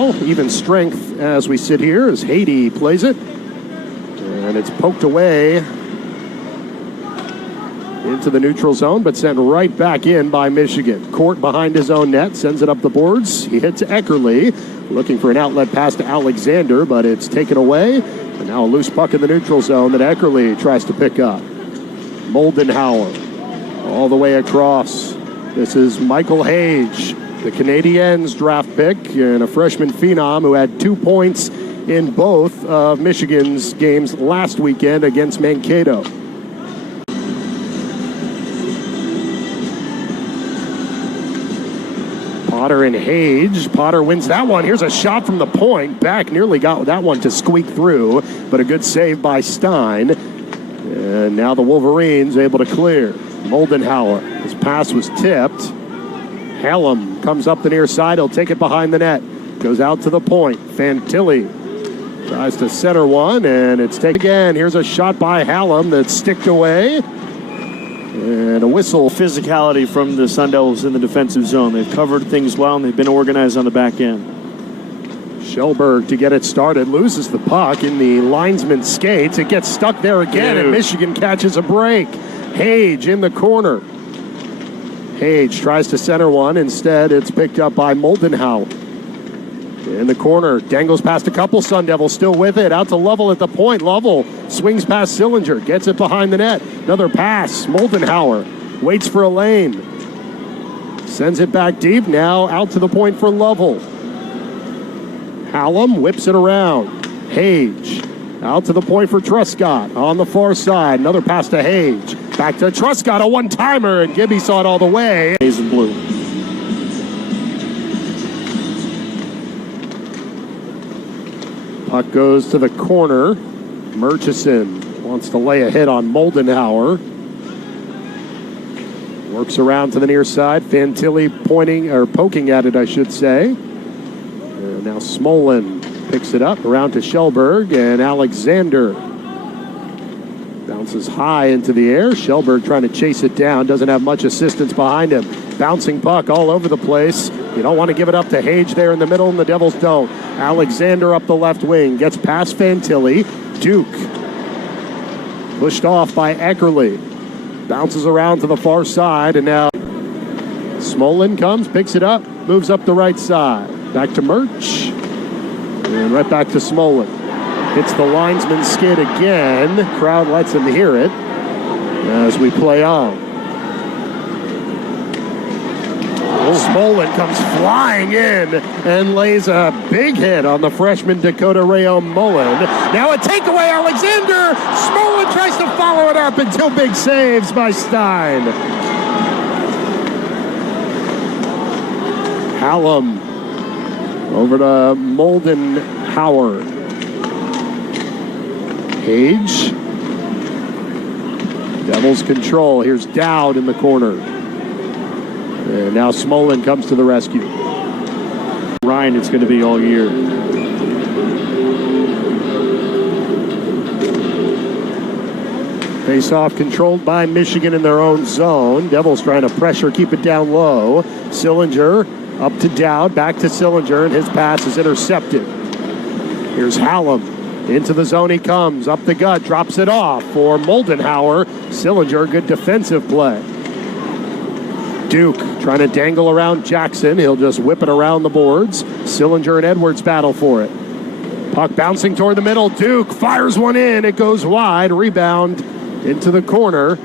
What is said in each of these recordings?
now. Even strength as we sit here as Hage plays it. And it's poked away into the neutral zone, but sent right back in by Michigan. Court behind his own net, sends it up the boards. He hits Eckerly, looking for an outlet pass to Alexander, but it's taken away. And now a loose puck in the neutral zone that Eckerly tries to pick up. Moldenhauer all the way across. This is Michael Hage, the Canadiens draft pick, and a freshman phenom who had 2 points in both of Michigan's games last weekend against Mankato. Potter and Hage. Potter wins that one. Here's a shot from the point. Back nearly got that one to squeak through, but a good save by Stein. And now the Wolverines able to clear. Moldenhauer. His pass was tipped. Hallam comes up the near side. He'll take it behind the net. Goes out to the point. Fantilli tries to center one, and it's taken again. Here's a shot by Hallam that's sticked away. And a whistle. Physicality from the Sun Devils in the defensive zone. They've covered things well, and they've been organized on the back end. Schellberg to get it started. Loses the puck in the linesman's skates. It gets stuck there again, and Michigan catches a break. Hage in the corner. Hage tries to center one. Instead, it's picked up by Moldenhauer. In the corner, dangles past a couple. Sun Devils still with it. Out to Lovell at the point. Lovell swings past Sillinger. Gets it behind the net. Another pass. Moldenhauer waits for a lane. Sends it back deep. Now out to the point for Lovell. Hallam whips it around. Hage out to the point for Truscott on the far side. Another pass to Hage. Back to Truscott, a one-timer, and Gibby saw it all the way. Maize and blue. Puck goes to the corner. Murchison wants to lay a hit on Moldenhauer. Works around to the near side. Fantilli poking at it, I should say. And now Smolin picks it up around to Schellberg, and Alexander bounces high into the air. Schellberg trying to chase it down. Doesn't have much assistance behind him. Bouncing puck all over the place. You don't want to give it up to Hage there in the middle, and the Devils don't. Alexander up the left wing. Gets past Fantilli. Duke pushed off by Eckerly. Bounces around to the far side, and now Smolin comes, picks it up, moves up the right side. Back to Murch. And right back to Smolin. Hits the linesman skid again. Crowd lets him hear it as we play on. Smolin comes flying in and lays a big hit on the freshman Dakota Rayo Mullen. Now a takeaway, Alexander. Smolin tries to follow it up until big saves by Stein. Hallam over to Moldenhauer. Hage. Devils control. Here's Dowd in the corner. And now Smolin comes to the rescue. Ryan, it's going to be all year. Face-off controlled by Michigan in their own zone. Devils trying to pressure, keep it down low. Sillinger up to Dowd, back to Sillinger, and his pass is intercepted. Here's Hallam. Into the zone he comes, up the gut, drops it off for Moldenhauer. Sillinger, good defensive play. Duke trying to dangle around Jackson. He'll just whip it around the boards. Sillinger and Edwards battle for it. Puck bouncing toward the middle. Duke fires one in. It goes wide. Rebound into the corner.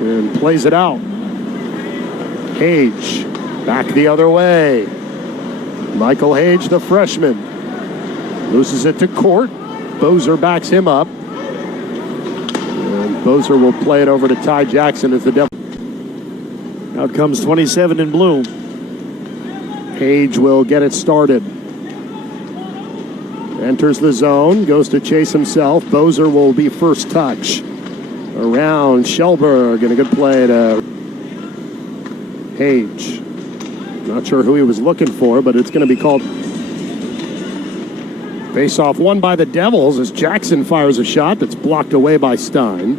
And plays it out. Hage back the other way. Michael Hage, the freshman. Loses it to Court. Bozer backs him up. And Bozer will play it over to Ty Jackson as the Devils. Out comes 27 in blue. Hage will get it started. Enters the zone, goes to chase himself. Bozer will be first touch. Around Schellberg, and a good play to Hage. Not sure who he was looking for, but it's going to be called. Face-off won by the Devils as Jackson fires a shot that's blocked away by Stein.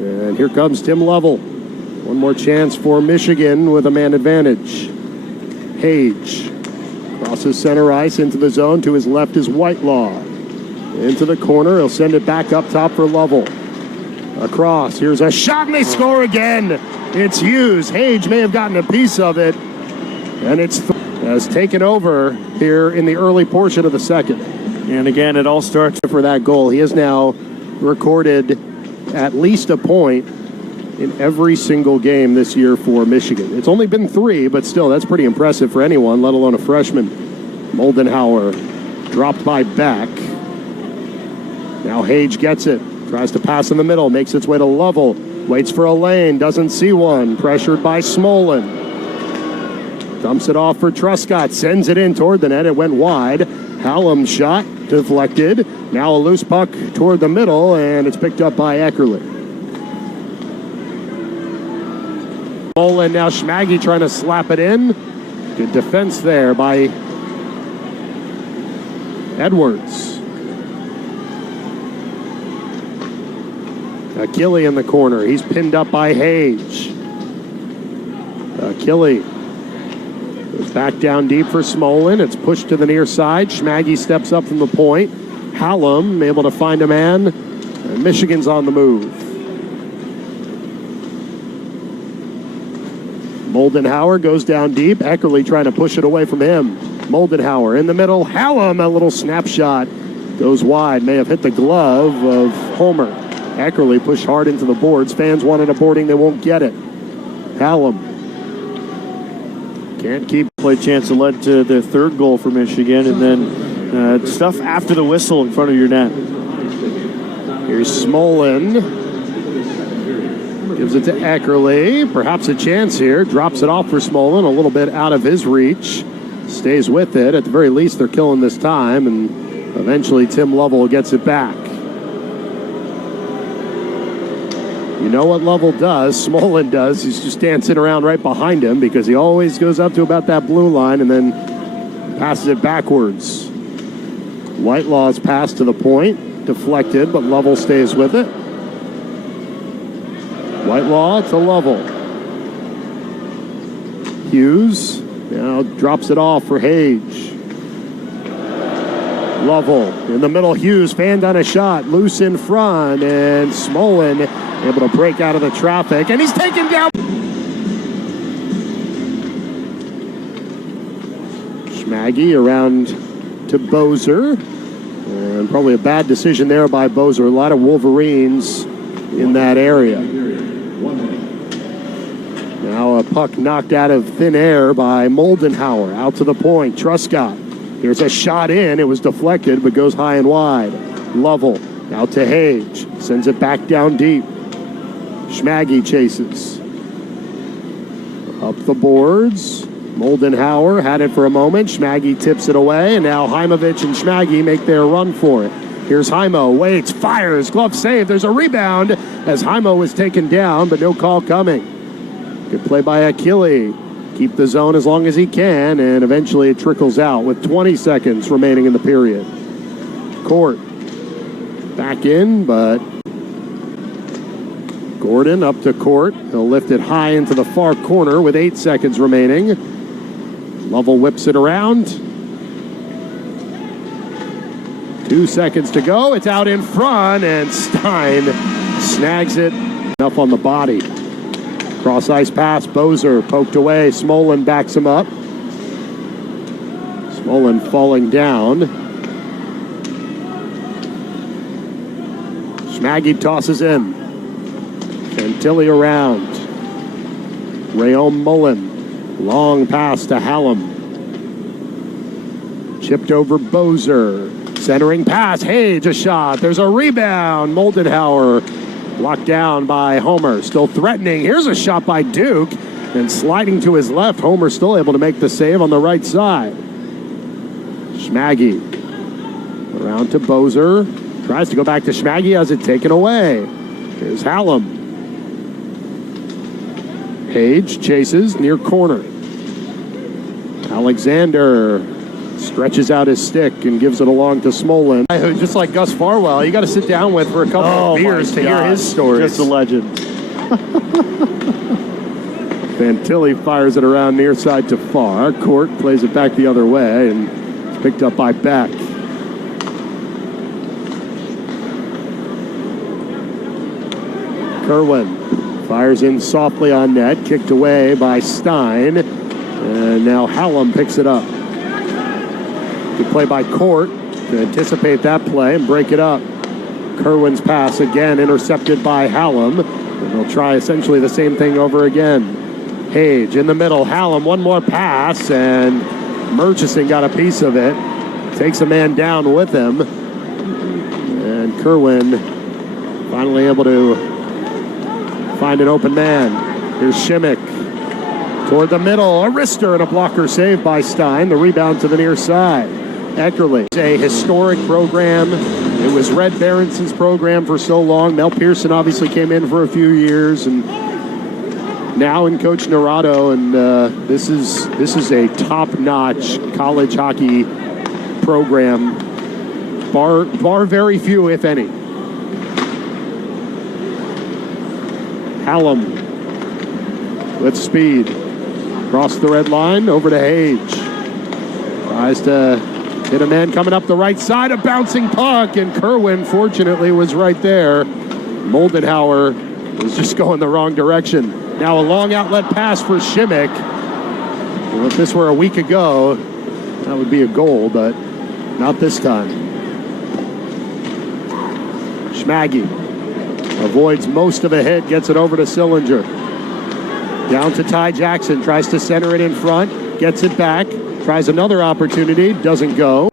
And here comes Tim Lovell. One more chance for Michigan with a man advantage. Hage. Crosses center ice into the zone. To his left is Whitelaw. Into the corner. He'll send it back up top for Lovell. Across. Here's a shot, and they score again. It's Hughes. Hage may have gotten a piece of it, and it's has taken over here in the early portion of the second. And again, it all starts for that goal. He has now recorded at least a point in every single game this year for Michigan. It's only been 3, but still, that's pretty impressive for anyone, let alone a freshman. Moldenhauer dropped by Beck. Now Hage gets it. Tries to pass in the middle, makes its way to Lovell. Waits for a lane, doesn't see one. Pressured by Smolin. Dumps it off for Truscott, sends it in toward the net. It went wide. Hallam shot, deflected. Now a loose puck toward the middle, and it's picked up by Eckerly. Smolin, now Schmaggy trying to slap it in. Good defense there by Edwards. Achille in the corner. He's pinned up by Hage. Achille goes back down deep for Smolin. It's pushed to the near side. Schmaggy steps up from the point. Hallam able to find a man. And Michigan's on the move. Moldenhauer goes down deep. Eckerly trying to push it away from him. Moldenhauer in the middle. Hallam, a little snapshot. Goes wide. May have hit the glove of Homer. Eckerly pushed hard into the boards. Fans wanted a boarding. They won't get it. Hallam. Can't keep. play chance that led to their third goal for Michigan. And then stuff after the whistle in front of your net. Here's Smolin. Gives it to Eckerly. Perhaps a chance here. Drops it off for Smolin. A little bit out of his reach. Stays with it. At the very least, they're killing this time. And eventually, Tim Lovell gets it back. You know what Lovell does, Smolin does, he's just dancing around right behind him because he always goes up to about that blue line and then passes it backwards. Whitelaw's pass to the point, deflected, but Lovell stays with it. Whitelaw to Lovell. Hughes now drops it off for Hage. Lovell in the middle. Hughes fanned on a shot, loose in front, and Smolin able to break out of the traffic, and he's taken down. Schmaggy around to Bozer, and probably a bad decision there by Bozer. A lot of Wolverines in that area. Now a puck knocked out of thin air by Moldenhauer. Out to the point, Truscott. Here's a shot in. It was deflected, but goes high and wide. Lovell out to Hage. Sends it back down deep. Schmaggy chases. Up the boards. Moldenhauer had it for a moment. Schmaggy tips it away, and now Heimovich and Schmaggy make their run for it. Here's Heimo. Waits, fires, glove save. There's a rebound as Heimo is taken down, but no call coming. Good play by Achille. Keep the zone as long as he can, and eventually it trickles out with 20 seconds remaining in the period. Court back in, but Gordon up to Court. He'll lift it high into the far corner with 8 seconds remaining. Lovell whips it around. 2 seconds to go. It's out in front, and Stein snags it. Enough on the body. Cross ice pass, Bozer poked away. Smolin backs him up. Smolin falling down. Schmaggy tosses in. Chantilly around. Rayon Mullen. Long pass to Hallam. Chipped over Bozer. Centering pass. Hage, a shot. There's a rebound. Moldenhauer blocked down by Homer. Still threatening. Here's a shot by Duke. And sliding to his left. Homer still able to make the save on the right side. Schmaggy. Around to Bozer. Tries to go back to Schmaggy. Has it taken away. Here's Hallam. Hage chases near corner. Alexander stretches out his stick and gives it along to Smolin. Just like Gus Farwell, you got to sit down with for a couple of beers to hear his stories. Just a legend. Fantilli fires it around near side to far. Court plays it back the other way, and it's picked up by Beck. Kerwin fires in softly on net, kicked away by Stein, and now Hallam picks it up. Good play by Court to anticipate that play and break it up. Kerwin's pass again intercepted by Hallam, and they'll try essentially the same thing over again. Hage in the middle, Hallam, one more pass, and Murchison got a piece of it. Takes a man down with him, and Kerwin finally able to find an open man. Here's Shimmick toward the middle. A wrister and a blocker saved by Stein. The rebound to the near side. Eckerly. A historic program. It was Red Berenson's program for so long. Mel Pearson obviously came in for a few years, and now in Coach Naurato. And this is a top-notch college hockey program. Bar very few, if any. Hallam with speed. Across the red line, over to Hage. Tries to hit a man coming up the right side, a bouncing puck, and Kerwin, fortunately, was right there. Moldenhauer was just going the wrong direction. Now a long outlet pass for Shimmick. Well, if this were a week ago, that would be a goal, but not this time. Schmaggy avoids most of a hit, gets it over to Sillinger. Down to Ty Jackson, tries to center it in front, gets it back, tries another opportunity, doesn't go.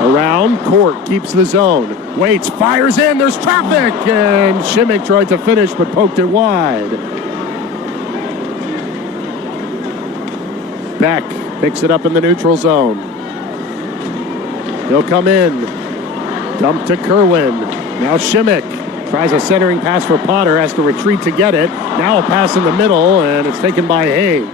Around, Court keeps the zone, waits, fires in, there's traffic, and Shimmick tried to finish but poked it wide. Beck picks it up in the neutral zone. He'll come in, dump to Kerwin. Now Shimmick tries a centering pass for Potter, has to retreat to get it. Now a pass in the middle, and it's taken by Hage.